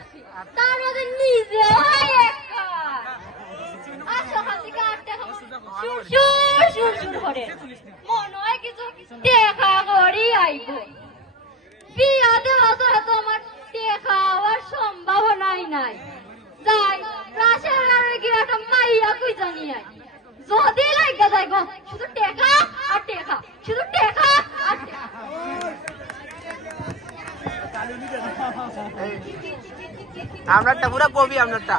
করছি তার মধ্যে নিজে হয় একটা আর সকাল থেকে 8 টাকা সুর করে মনে হয় কিছু দেখা করি আইব বিয়াতে হতো হয়তো আমার দেখা হওয়ার সম্ভাবনাই নাই যাই রাশের গিয়ে একটা মাইয়া কই জানি যদি লাগা যাই গো শুধু টেকা আর টেকা শুধু টেকা আর আপনারটা পুরা কবি আপনারটা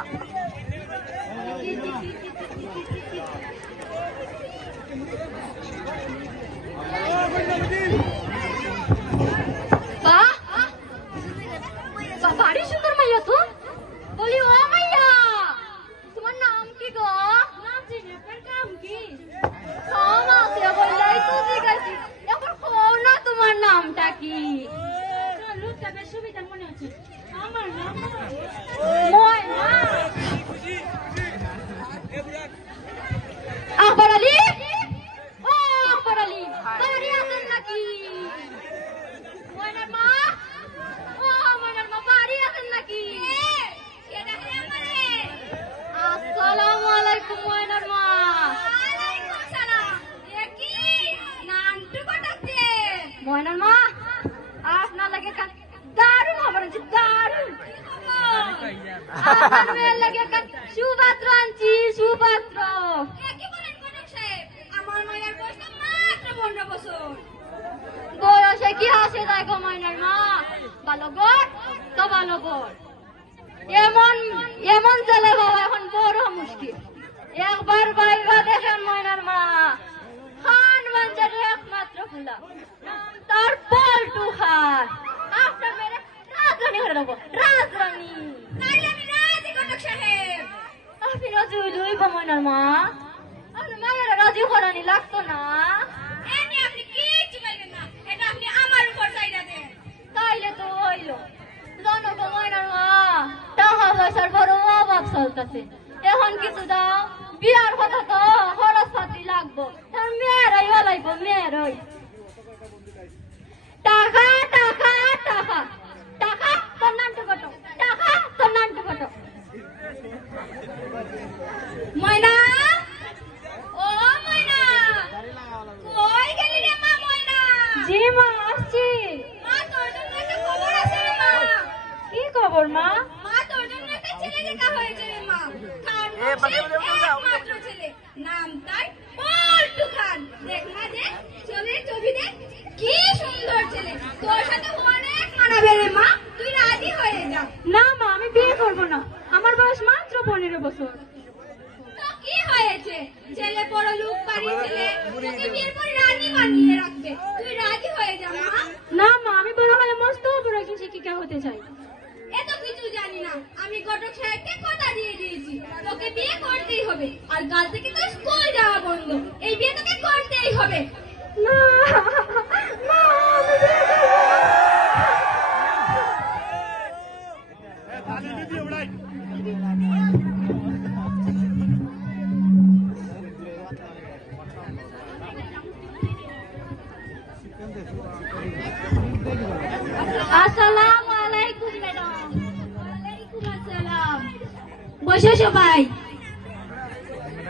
বাড়ি সুন্দর মাইয়া তো বলি ও মাইয়া তোমার নাম কি গো নাম চিনি আপনার নাম কি নাম আছে বললাই তো জিজ্ঞাসি এখন কও না তোমার নামটা কি লুকটা বেশ সুবিধা মনে হচ্ছে আমার নাম ময়না আকবর আলী ও আকবর আলী বাড়ি আছেন নাকি ময়নার মা ও ময়নার মা বাড়ি আছেন নাকি আসসালামু আলাইকুম ময়নার মা ওয়ালাইকুম সালাম এ কি নানটু কটাতে ময়নার মা আপনার লাগে দারুণ খবর আছে দারুণ আমার মেয়ের লাগে সুপাত্র আনছি সুপাত্র কি বলেন কনক সাহেব আমার মায়ের বয়স মাত্র 15 বছর বয়সে কি আসে যায় গো ময়নার মা ভালো গড় তো ভালো গড় এমন এমন ছেলে বাবা এখন বড় মুশকিল একবার বাইবা দেখেন ময়নার মা খান বাঞ্চার একমাত্র ফুলা তার পল্টু খান আপনার মেরে রাজরানী হয়ে দেবো রাজরানী তাইলে আমি রাজি কনক সাহেব আপনি রাজি হইলই বা ময়নার মা আপনার মায়ের রাজি করানি লাগতো না এমনি আপনি কিচ্ছু বলবেন না এটা আপনি আমার উপর চাইরা দেন তাইলে তো হইলো জানো গো ময়নার মা টাকা পয়সার বড় অভাব চলতেছে এখন কিছু দাও বিয়ার কথা তো খরচ পাতি লাগবো তার মেয়েরাই হলাইব মেয়েরাই টাকা টাকা টাকা টাকা তোর নামটা কত টাকা তোর নামটা কত ময়না ও ময়না কই গেলি রে মা ময়না জি মা আসছি মা তোর জন্য একটা খবর আছে রে মা কি খবর মা মা তোর জন্য একটা ছেলে দেখা হয়েছে রে মা খান মাত্র ছেলে নাম তার পল্টু খান দেখ না দেখ চলে ছবি দেখ কি সুন্দর ছেলে তোর সাথে অনেক মানাবে রে মা তুই রাজি হয়ে যা না মা আমি বিয়ে করব না আমার বয়স মাত্র 15 বছর তো কি হয়েছে ছেলে বড় লোক বাড়ি ছেলে তোকে বিয়ের পর রানী বানিয়ে রাখবে তুই রাজি হয়ে যা মা না মা আমি বড় হলে মস্ত বড় একজন শিক্ষিকা হতে চাই এত কিছু জানি না আমি ঘটক সাহেবকে কথা দিয়ে দিয়েছি তোকে বিয়ে করতেই হবে আর কাল থেকে তো স্কুল যাওয়া বন্ধ এই বিয়ে তোকে করতেই হবে না না আসসালামু আলাইকুম ম্যাডাম ওয়ালাইকুম আসসালাম বসো সবাই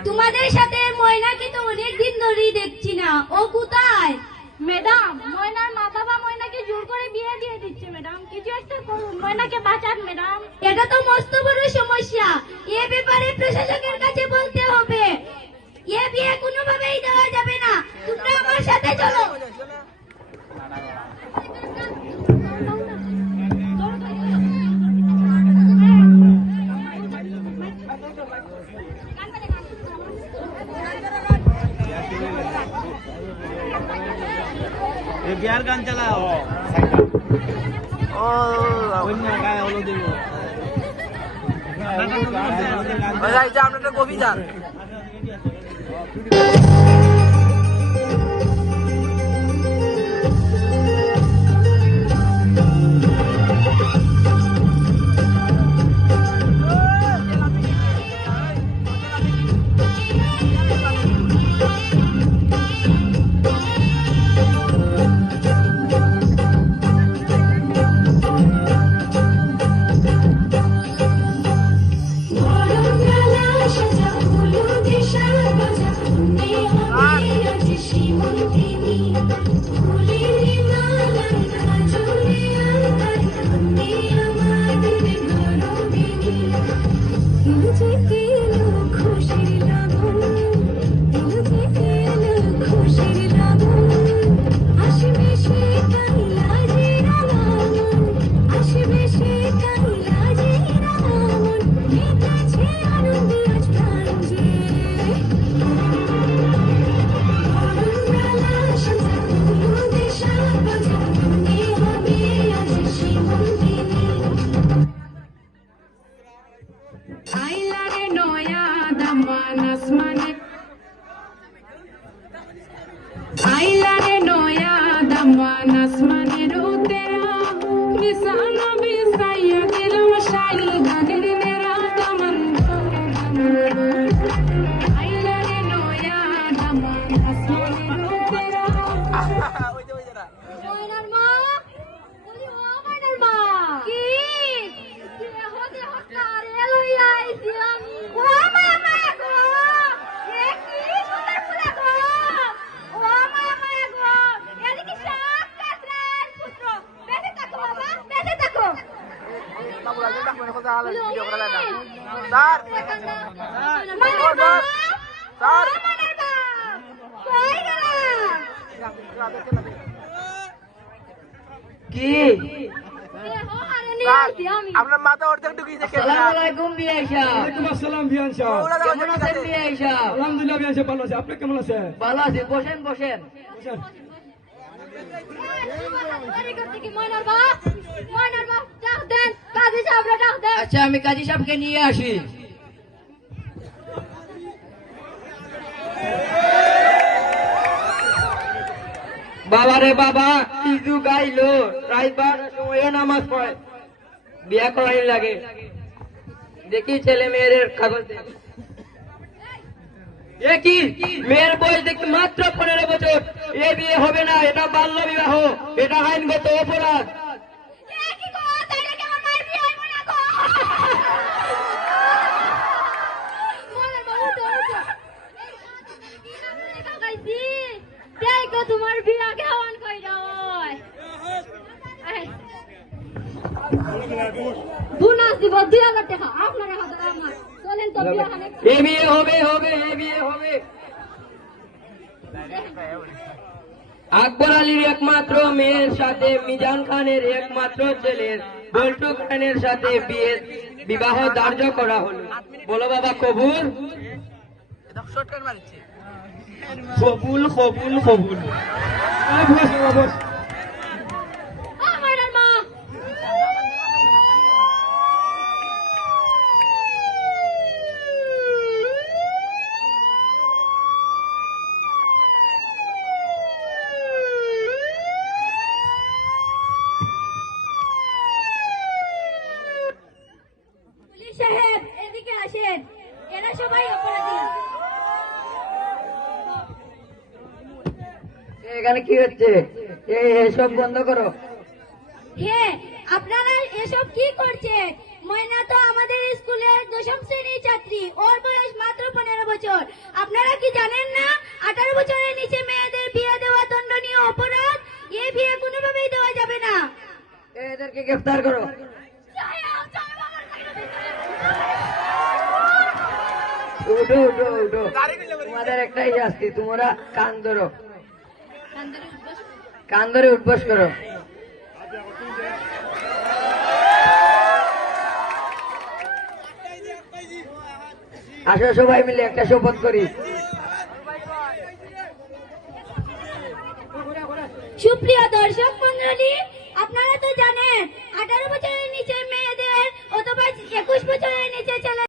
তোমাদের সাথে ময়নাকে তো অনেকদিন ধরেই দেখছি না ও কোথায় ম্যাডাম ময়নার মা বাবা ময়নাকে জোর করে বিয়ে দিয়ে দিচ্ছে ম্যাডাম কিছু একটা করুন ময়নাকে বাঁচান ম্যাডাম এটা তো মস্ত বড় সমস্যা এ ব্যাপারে প্রশাসকের কাছে বলতে হবে এ বিয়ে কোনোভাবেই দেওয়া যাবে না তোমরা আমার সাথে চলো बिहार गान चलाओ আমরা কবিতা দামান আসমানে আইলা রে নয়া দামান আসমানের উতেরা বিছানা বিছাইয়া দিলাম শাড়ি গানের নেরা দামান আইলা রে নয়া দামান আসমানের উতেরা ময়নার মা বলি ও ময়নার মা কি দেহ দেহ কারে লইয়া আইছি আমি ও মামা গো এ কি সুন্দর ফুলা গো ও মামা গো এদিকে সাক্ষাৎ রাজ পুত্র বেঁচে থাকো বাবা বেঁচে থাকো স্যার ময়নার মা স্যার ও ময়নার মা কই গেলা কি দেহ হারে নিয়ে স্যার আইছি আমি আপনার মাথা অর্ধেক ঢুকিয়েছে আসসালামু আলাইকুম বিআই সাহেব ওয়ালাইকুম আসসালাম বিয়ান সাহেব। কেমন আছেন বিআই সাহেব আলহামদুলিল্লাহ বিয়ান সাহেব ভালো আছে। আপনি কেমন আছেন? ভালো আছি বসেন বসেন বসেন। ময়নার বাপ ডাক দেন কাজী সাহেবরা ডাক দেন আচ্ছা আমি কাজী সাহেবকে নিয়ে আসি বাবা রে বাবা ইজু গাইলো রাত 12টার সময় নামাজ পড়ে বিয়া করাই লাগে দেখি ছেলে মেয়েদের কাগজ দে। এ কি মেয়ের বয়স দেখি মাত্র 15 বছর এ বিয়ে হবে না এটা বাল্য বিবাহ এটা আইনগত অপরাধ এ কি গো তাইলে কেমন মার বিয়ে হইব না গো ময়নার বাবু তো কি না বলে কাকাইছি দেখো তোমার বিয়া কেমন কইরা হয় বুনাস দিব 2000 টাকা আপনারা হাতে আমার চলেন তো বিয়া খানে এ বিয়ে হবে হবে এ বিয়ে হবে আকবর আলীর একমাত্র মেয়ের সাথে মিজান খানের একমাত্র ছেলের বল্টু খানের সাথে বিবাহ ধার্য করা হলো বলো বাবা কবুল শর্টকাট মারছে কবুল কবুল কবুল। আরে বস বাবা বস। ময়নার মা পুলিশ সাহেব এদিকে আসেন এরা সবাই অপরাধী এখানে কি হচ্ছে এসব বন্ধ করো হে আপনারা এসব কি করছেন ময়না তো আমাদের স্কুলের 10ম শ্রেণীর ছাত্রী ওর বয়স মাত্র 15 বছর আপনারা কি জানেন না 18 বছরের নিচে মেয়েদের বিয়ে দেওয়া দণ্ডনীয় অপরাধ এই বিয়ে কোনোভাবেই দেওয়া যাবে না এদেরকে গ্রেফতার করো উঠো উঠো উঠো তোমাদের একটাই শাস্তি তোমরা কান ধরো কান ধরে উঠবস করো আসো সবাই মিলে একটা শপথ করি সুপ্রিয় দর্শক মণ্ডলী আপনারা তো